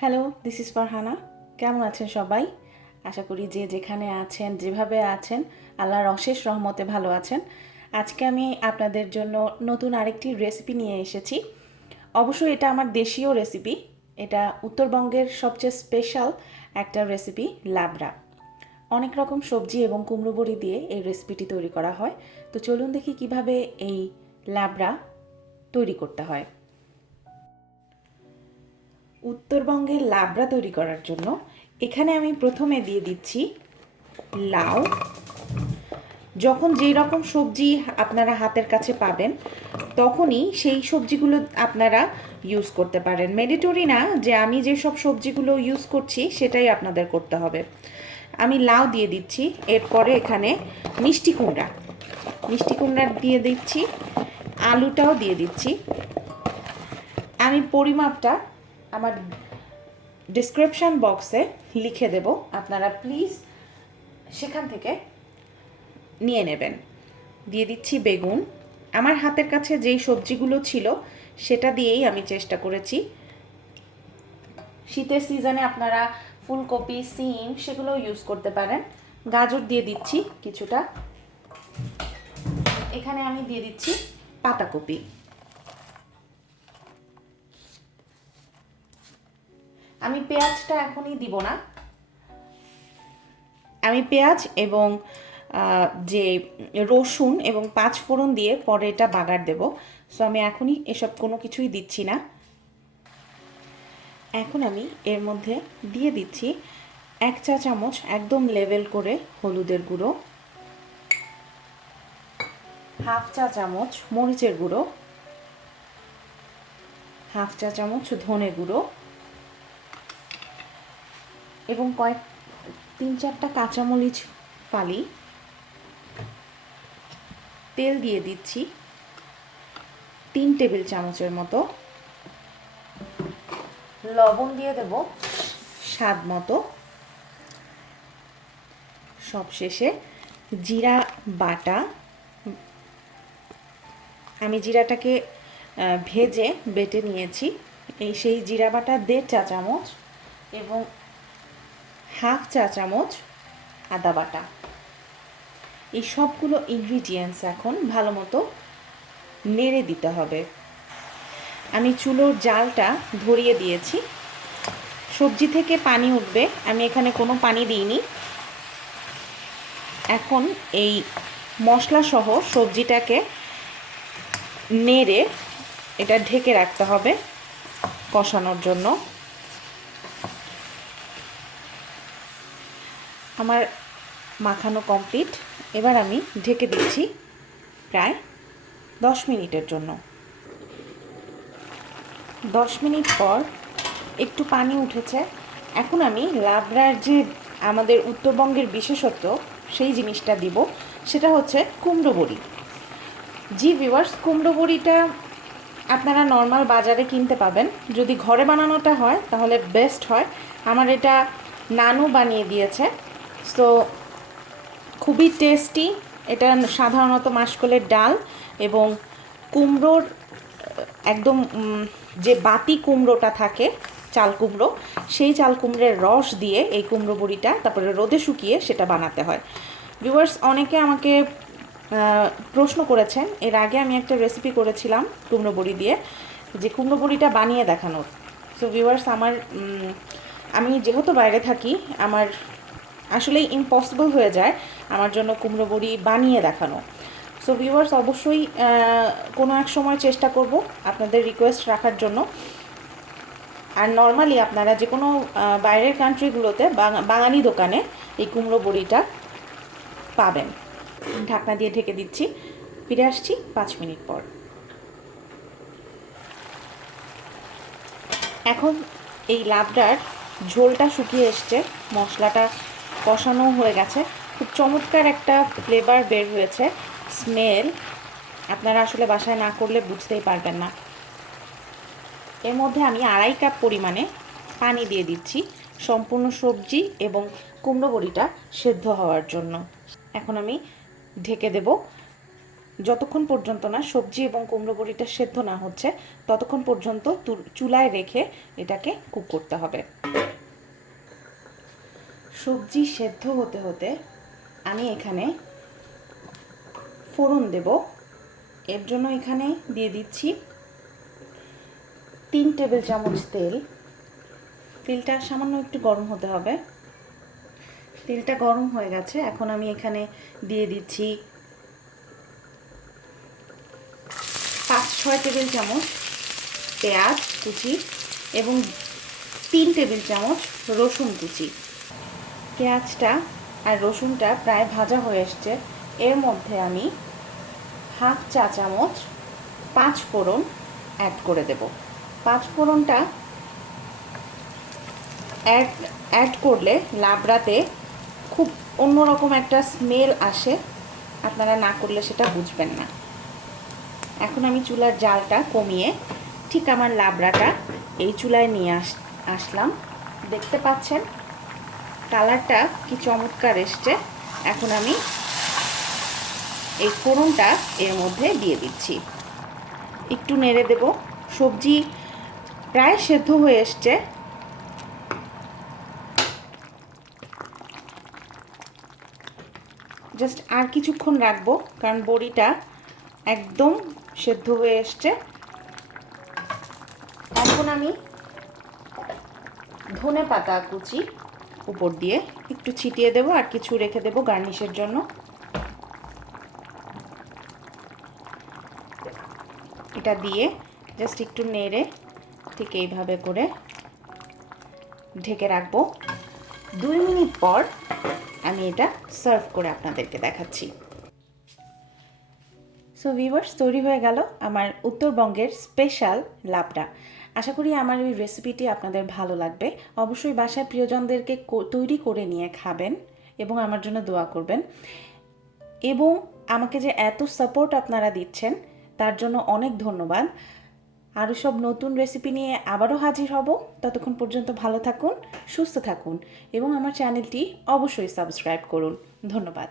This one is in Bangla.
হ্যালো দিস ইজ ফারহানা কেমন আছেন সবাই? আশা করি যে যেখানে আছেন, যেভাবে আছেন, আল্লাহর অশেষ রহমতে ভালো আছেন। আজকে আমি আপনাদের জন্য নতুন আরেকটি রেসিপি নিয়ে এসেছি। অবশ্যই এটা আমার দেশীয় রেসিপি এটা উত্তরবঙ্গের সবচেয়ে স্পেশাল একটা রেসিপি লাবড়া অনেক রকম সবজি এবং কুমড়ো বড়ি দিয়ে এই রেসিপিটি তৈরি করা হয়। তো চলুন দেখি কীভাবে এই লাবড়া তৈরি করতে হয়। উত্তরবঙ্গের লাবড়া তৈরি করার জন্য এখানে আমি প্রথমে দিয়ে দিচ্ছি লাউ। যখন যেই রকম সবজি আপনারা হাতের কাছে পাবেন, তখনই সেই সবজিগুলো আপনারা ইউজ করতে পারেন। মেডিটরি না, যে আমি যেসব সবজিগুলো ইউজ করছি, সেটাই আপনাদের করতে হবে। আমি লাউ দিয়ে দিচ্ছি, এরপরে এখানে মিষ্টি কুমড়া। মিষ্টি কুমড়া দিয়ে দিচ্ছি, আলুটাও দিয়ে দিচ্ছি। আমি পরিমাপটা আমার ডিসক্রিপশান বক্সে লিখে দেব। আপনারা প্লিজ সেখান থেকে নিয়ে নেবেন। দিয়ে দিচ্ছি বেগুন। আমার হাতের কাছে যেই সবজিগুলো ছিল, সেটা দিয়েই আমি চেষ্টা করেছি। শীতের সিজনে আপনারা ফুলকপি, সিম সেগুলো ইউজ করতে পারেন। গাজর দিয়ে দিচ্ছি কিছুটা। এখানে আমি দিয়ে দিচ্ছি পাতাকপি। আমি পেঁয়াজটা এখনই দিব না। আমি পেঁয়াজ এবং যে রসুন এবং পাঁচ ফোড়ন দিয়ে পরে এটা বাগার দেব। সো আমি এখনই এসব কোনো কিছুই দিচ্ছি না। এখন আমি এর মধ্যে দিয়ে দিচ্ছি এক চা চামচ একদম লেভেল করে হলুদের গুঁড়ো। হাফ চা চামচ মরিচের গুঁড়ো। হাফ চা চামচ ধনে গুঁড়ো। এবং কয়েক, তিন চারটা কাঁচামরিচ ফালি, তেল দিয়ে দিচ্ছি, তিন টেবিল চামচের মতো। লবণ দিয়ে দেব স্বাদ মতো। সবশেষে জিরা বাটা। আমি জিরাটাকে ভেজে বেটে নিয়েছি। এই সেই জিরা বাটা দেড় চা চামচ এবং হাফ চা চামচ আদা বাটা। এই সবগুলো ইনগ্রিডিয়েন্টস এখন ভালো মতো নেড়ে দিতে হবে। আমি চুলোর জালটা ধরিয়ে দিয়েছি। সবজি থেকে পানি উঠবে। আমি এখানে কোনো পানি দিইনি। এখন এই মশলা সহ সবজিটাকে নেড়ে এটা ঢেকে রাখতে হবে কষানোর জন্য। আমার মাখানো কমপ্লিট এবার আমি ঢেকে দিচ্ছি প্রায় দশ মিনিটের জন্য। দশ মিনিট পর একটু পানি উঠেছে। এখন আমি লাবড়ার যে আমাদের উত্তরবঙ্গের বিশেষত্ব, সেই জিনিসটা দিব। সেটা হচ্ছে কুমড়ো বড়ি। জি ভিওয়ার্স কুমড়ো বড়িটা আপনারা নর্মাল বাজারে কিনতে পাবেন। যদি ঘরে বানানোটা হয়, তাহলে বেস্ট হয়। আমার এটা নানু বানিয়ে দিয়েছে। সো খুবই টেস্টি এটা সাধারণত মাসকলের ডাল এবং কুমড়োর, একদম যে বাতি কুমড়োটা থাকে, চাল কুমড়ো, সেই চাল কুমড়োর রস দিয়ে এই কুমড়ো বড়িটা তারপরে রোদে শুকিয়ে সেটা বানাতে হয়। ভিউয়ার্স অনেকে আমাকে প্রশ্ন করেছেন, এর আগে আমি একটা রেসিপি করেছিলাম কুমড়ো বড়ি দিয়ে, যে কুমড়ো বড়িটা বানিয়ে দেখানোর। সো ভিউয়ার্স আমার আমি যেহেতু বাইরে থাকি, আমার আসলেই ইম্পসিবল হয়ে যায় আমার জন্য কুমড়ো বড়ি বানিয়ে দেখানো। সো ভিউয়ার্স অবশ্যই কোনো এক সময় চেষ্টা করব আপনাদের রিকোয়েস্ট রাখার জন্য। আর নর্মালি আপনারা যে কোনো বাইরের কান্ট্রিগুলোতে বাঙালি দোকানে এই কুমড়ো বড়িটা পাবেন। ঢাকনা দিয়ে ঢেকে দিচ্ছি। ফিরে আসছি পাঁচ মিনিট পর। এখন এই লাবড়ার ঝোলটা শুকিয়ে এসছে। মশলাটা কষানো হয়ে গেছে। খুব চমৎকার একটা ফ্লেভার বের হয়েছে স্মেল আপনারা আসলে বাসায় না করলে বুঝতেই পারবেন না। এর মধ্যে আমি আড়াই কাপ পরিমাণে পানি দিয়ে দিচ্ছি, সম্পূর্ণ সবজি এবং কুমড়ো বড়িটা সেদ্ধ হওয়ার জন্য। এখন আমি ঢেকে দেব। যতক্ষণ পর্যন্ত না সবজি এবং কুমড়ো বড়িটা সেদ্ধ না হচ্ছে, ততক্ষণ পর্যন্ত চুলায় রেখে এটাকে কুক করতে হবে। সবজি সেদ্ধ হতে হতে আমি এখানে ফোড়ন দেব। এর জন্য এখানে দিয়ে দিচ্ছি তিন টেবিল চামচ তেল। তেলটা সামান্য একটু গরম হতে হবে। তেলটা গরম হয়ে গেছে। এখন আমি এখানে দিয়ে দিচ্ছি পাঁচ, ছয় টেবিল চামচ পেঁয়াজ কুচি এবং তিন টেবিল চামচ রসুন কুচি। পেঁয়াজটা আর রসুনটা প্রায় ভাজা হয়ে এসছে। এর মধ্যে আমি হাফ চা চামচ পাঁচ ফোড়ন অ্যাড করে দেব। পাঁচ ফোড়নটা অ্যাড অ্যাড করলে লাবড়াতে খুব অন্যরকম একটা স্মেল আসে। আপনারা না করলে সেটা বুঝবেন না। এখন আমি চুলার জালটা কমিয়ে ঠিক আমার লাবড়াটা এই চুলায় নিয়ে আস, আসলাম। দেখতে পাচ্ছেন? কালারটা কি চমৎকার এসছে। এখন আমি এই ফোড়নটা এর মধ্যে দিয়ে দিচ্ছি। একটু নেড়ে দেব। সবজি প্রায় সেদ্ধ হয়ে এসছে। জাস্ট আর কিছুক্ষণ রাখব, কারণ বড়িটা একদম সেদ্ধ হয়ে এসছে। এখন আমি ধনে পাতা কুচি উপর দিয়ে একটু ছিটিয়ে দেবো আর কিছু রেখে দেবো গার্নিশের জন্য। এটা দিয়ে জাস্ট একটু নেড়ে ঠিক এইভাবে করে ঢেকে রাখব। দুই মিনিট পর আমি এটা সার্ভ করে আপনাদেরকে দেখাচ্ছি। সো ভিভার্স তৈরি হয়ে গেল আমার উত্তরবঙ্গের স্পেশাল লাবড়া। আশা করি আমার এই রেসিপিটি আপনাদের ভালো লাগবে। অবশ্যই বাসার প্রিয়জনদেরকে তৈরি করে নিয়ে খাবেন এবং আমার জন্য দোয়া করবেন। এবং আমাকে যে এত সাপোর্ট আপনারা দিচ্ছেন, তার জন্য অনেক ধন্যবাদ। আরও সব নতুন রেসিপি নিয়ে আবারও হাজির হব। ততক্ষণ পর্যন্ত ভালো থাকুন, সুস্থ থাকুন এবং আমার চ্যানেলটি অবশ্যই সাবস্ক্রাইব করুন। ধন্যবাদ।